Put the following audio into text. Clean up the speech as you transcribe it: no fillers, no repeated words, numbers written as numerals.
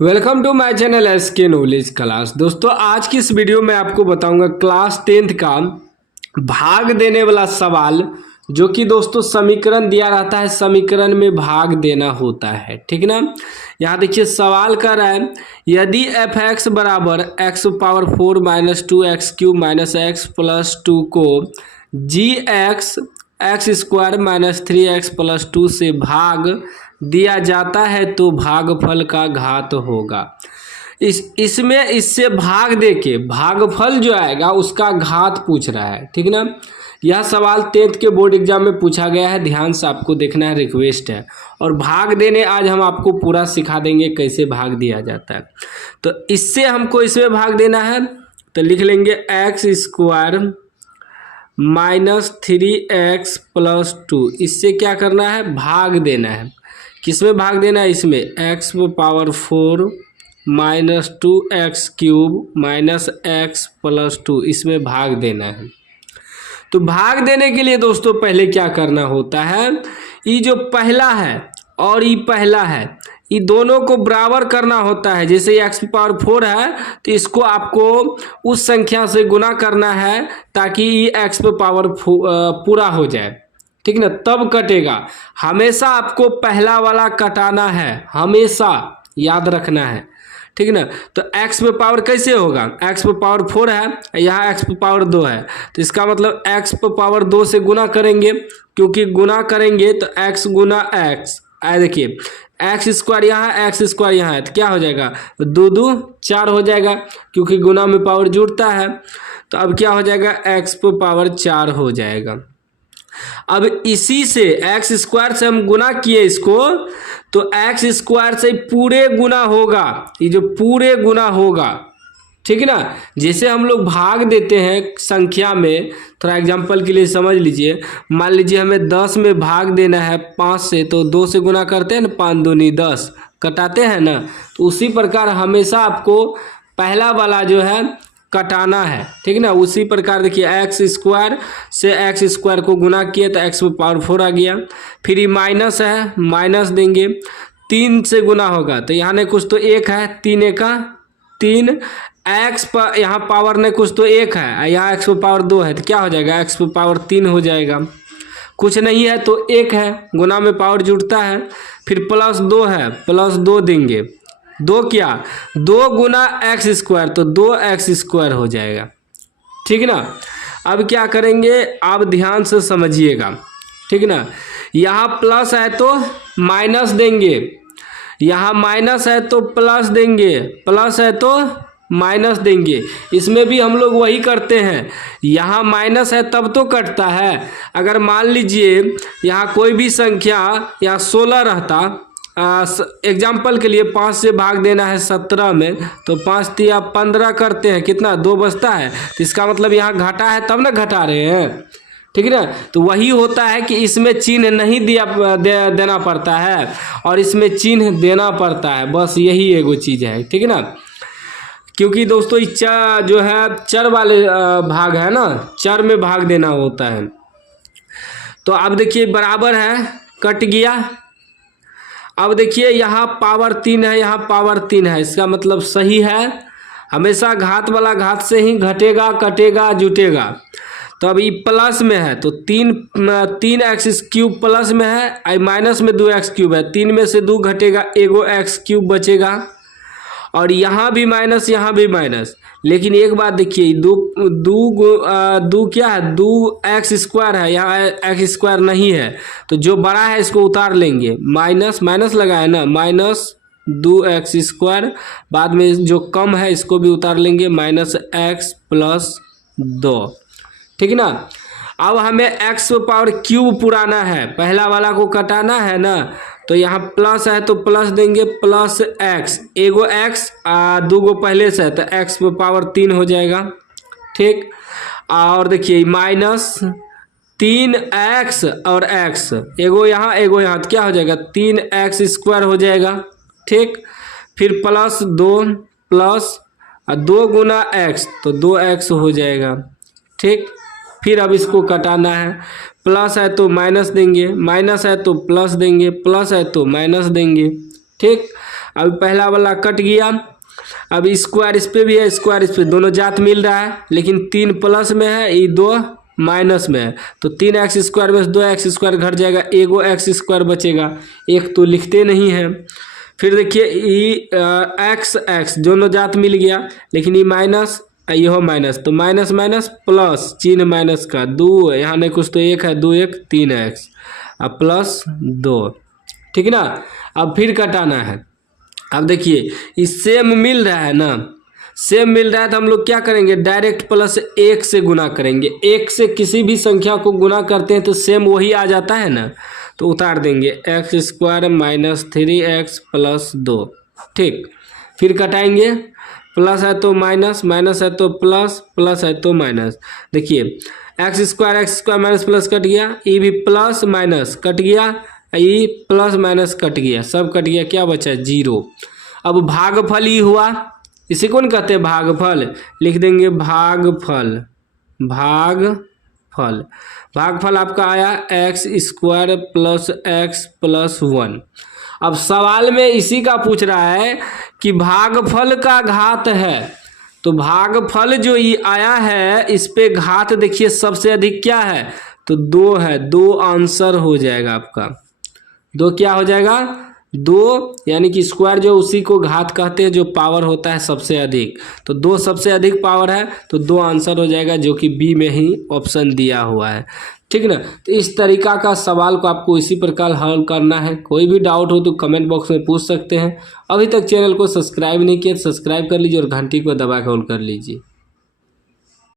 Welcome to my channel SK knowledge class. दोस्तों आज की इस वीडियो में आपको बताऊंगा क्लास 10th का भाग देने वाला सवाल, जो कि दोस्तों समीकरण दिया रहता है, समीकरण में भाग देना होता है, ठीक ना। यहाँ देखिए सवाल कर रहा है, यदि एफ एक्स बराबर x power 4 minus 2x³ minus x plus 2 को g x x square minus 3x plus 2 से भाग दिया जाता है तो भागफल का घात होगा। इसमें इससे भाग देके भागफल जो आएगा उसका घात पूछ रहा है, ठीक ना। यह सवाल 10th के बोर्ड एग्जाम में पूछा गया है, ध्यान से आपको देखना है, रिक्वेस्ट है। और भाग देने आज हम आपको पूरा सिखा देंगे कैसे भाग दिया जाता है। तो इससे हमको इसमें भाग देना है, तो लिख लेंगे x square minus 3x plus 2। इससे क्या करना है, भाग देना है। किसमें भाग देना है, इसमें x power 4 minus 2x³ minus x plus 2, इसमें भाग देना है। तो भाग देने के लिए दोस्तों पहले क्या करना होता है, ये जो पहला है और ये पहला है, ये दोनों को बराबर करना होता है। जैसे x पावर 4 है तो इसको आपको उस संख्या से गुना करना है ताकि ये x पावर पूरा हो जाए, ठीक ना, तब कटेगा। हमेशा आपको पहला वाला कटाना है, हमेशा याद रखना है, ठीक ना। तो x पे पावर कैसे होगा, x पे पावर 4 है, यहाँ x पे पावर 2 है, तो इसका मतलब x पे पावर 2 से गुना करेंगे, क्योंकि गुना करेंगे तो x गुना x आए, देखिए एक्स स्क्वायर यहाँ है, एक्स स्क्वायर यहाँ है, तो क्या हो जाएगा, 2 2 4 हो जाएगा, क्योंकि गुना में पावर जुड़ता है। तो अब क्या हो जाएगा, x पे पावर 4 हो जाएगा। अब इसी से एक्स स्क्वायर से हम गुना किए इसको, तो एक्स स्क्वायर से पूरे गुना होगा, ये जो पूरे गुना होगा, ठीक ना। जैसे हम लोग भाग देते हैं संख्या में, थोड़ा एग्जांपल के लिए समझ लीजिए। मान लीजिए हमें 10 में भाग देना है 5 से, तो 2 से गुना करते हैं ना, 5 दूनी 10 कटाते हैं ना। तो उसी प्रकार हमेशा आपको पहला वाला जो है कटाना है, ठीक ना। उसी प्रकार देखिए एक्स स्क्वायर से एक्स स्क्वायर को गुना किए तो एक्स पावर 4 आ गया। फिर ये माइनस है, माइनस देंगे, 3 से गुना होगा तो यहाँ ने कुछ तो 1 है, 3 1 3, एक्स पर यहाँ पावर ने कुछ तो 1 है, यहाँ एक्स पावर 2 है, तो क्या हो जाएगा, एक्स पावर 3 हो जाएगा। कुछ नहीं है तो 1 है, गुना में पावर जुड़ता है। फिर प्लस 2 है, प्लस 2 देंगे, 2 क्या, 2 गुना एक्स स्क्वायर, तो 2x स्क्वायर हो जाएगा, ठीक ना। अब क्या करेंगे, आप ध्यान से समझिएगा, ठीक ना। यहाँ प्लस है तो माइनस देंगे, यहाँ माइनस है तो प्लस देंगे, प्लस है तो माइनस देंगे। इसमें भी हम लोग वही करते हैं, यहाँ माइनस है तब तो कटता है। अगर मान लीजिए यहाँ कोई भी संख्या या 16 रहता, एग्जाम्पल के लिए 5 से भाग देना है 17 में, तो 5 तिया 15 करते हैं, कितना 2 बचता है, तो इसका मतलब यहाँ घटा है तब ना घटा रहे हैं, ठीक है ना। तो वही होता है कि इसमें चिन्ह नहीं देना पड़ता है और इसमें चिन्ह देना पड़ता है, बस यही एगो चीज़ है, ठीक है ना। क्योंकि दोस्तों इच्छा जो है चर वाले भाग है ना, चर में भाग देना होता है। तो अब देखिए बराबर है, कट गया। अब देखिए यहाँ पावर 3 है, यहाँ पावर 3 है, इसका मतलब सही है। हमेशा घात वाला घात से ही घटेगा, कटेगा, जुटेगा। तो अब ये प्लस में है तो 3x³ प्लस में है, माइनस में 2x³ है, 3 में से 2 घटेगा, एगो x³ बचेगा। और यहाँ भी माइनस, यहाँ भी माइनस। लेकिन एक बात देखिए, दो क्या है, 2x स्क्वायर है, यहाँ एक्स स्क्वायर नहीं है, तो जो बड़ा है इसको उतार लेंगे, माइनस माइनस लगाए ना, माइनस 2x स्क्वायर, बाद में जो कम है इसको भी उतार लेंगे, माइनस x प्लस 2, ठीक ना। अब हमें x पावर क्यूब पुराना है, पहला वाला को कटाना है ना, तो यहाँ प्लस है तो प्लस देंगे, प्लस x, एगो x 2 गो पहले से है तो x पे पावर 3 हो जाएगा, ठीक। और देखिए माइनस 3x और x, एगो यहाँ एगो यहाँ, तो क्या हो जाएगा, 3x स्क्वायर हो जाएगा, ठीक। फिर प्लस 2 प्लस 2 गुना x, तो 2x हो जाएगा, ठीक। फिर अब इसको कटाना है, प्लस है तो माइनस देंगे, माइनस है तो प्लस देंगे, प्लस है तो माइनस देंगे, ठीक। अब पहला वाला कट गया, अब स्क्वायर इस पे भी है, स्क्वायर इस पे, दोनों जात मिल रहा है, लेकिन 3 प्लस में है, ये 2 माइनस में है, तो 3x स्क्वायर में 2x स्क्वायर घट जाएगा, एगो x स्क्वायर बचेगा, एक तो लिखते नहीं है। फिर देखिए x दोनों जात मिल गया, लेकिन ये माइनस यह माइनस, तो माइनस माइनस प्लस, चिन्ह माइनस का, 2 यहाँ नहीं कुछ तो 1 है, 2 1 3x, अब प्लस 2, ठीक है ना। अब फिर कटाना है। अब देखिए इस सेम मिल रहा है ना, सेम मिल रहा है तो हम लोग क्या करेंगे, डायरेक्ट प्लस 1 से गुना करेंगे। 1 से किसी भी संख्या को गुना करते हैं तो सेम वही आ जाता है ना, तो उतार देंगे x square minus 3x plus 2, ठीक। फिर कटाएंगे, प्लस है तो माइनस, माइनस है तो प्लस, प्लस है तो माइनस। देखिए x square minus plus cut गया, ये भी प्लस माइनस कट गया, ये प्लस माइनस कट गया, सब कट गया, क्या बचा 0। अब भागफल ही हुआ, इसे कौन कहते हैं भागफल, लिख देंगे भागफल, भागफल, भागफल आपका आया x square plus x plus 1। अब सवाल में इसी का पूछ रहा है कि भागफल का घात है, तो भागफल जो ये आया है इस पे घात देखिए सबसे अधिक क्या है, तो 2 है, 2 आंसर हो जाएगा आपका, 2 क्या हो जाएगा 2, यानी कि स्क्वायर जो उसी को घात कहते हैं जो पावर होता है सबसे अधिक, तो 2 सबसे अधिक पावर है, तो 2 आंसर हो जाएगा, जो कि बी में ही ऑप्शन दिया हुआ है, ठीक ना। तो इस तरीका का सवाल को आपको इसी प्रकार हल करना है। कोई भी डाउट हो तो कमेंट बॉक्स में पूछ सकते हैं। अभी तक चैनल को सब्सक्राइब नहीं किया तो सब्सक्राइब कर लीजिए और घंटी को दबा के ऑन कर लीजिए।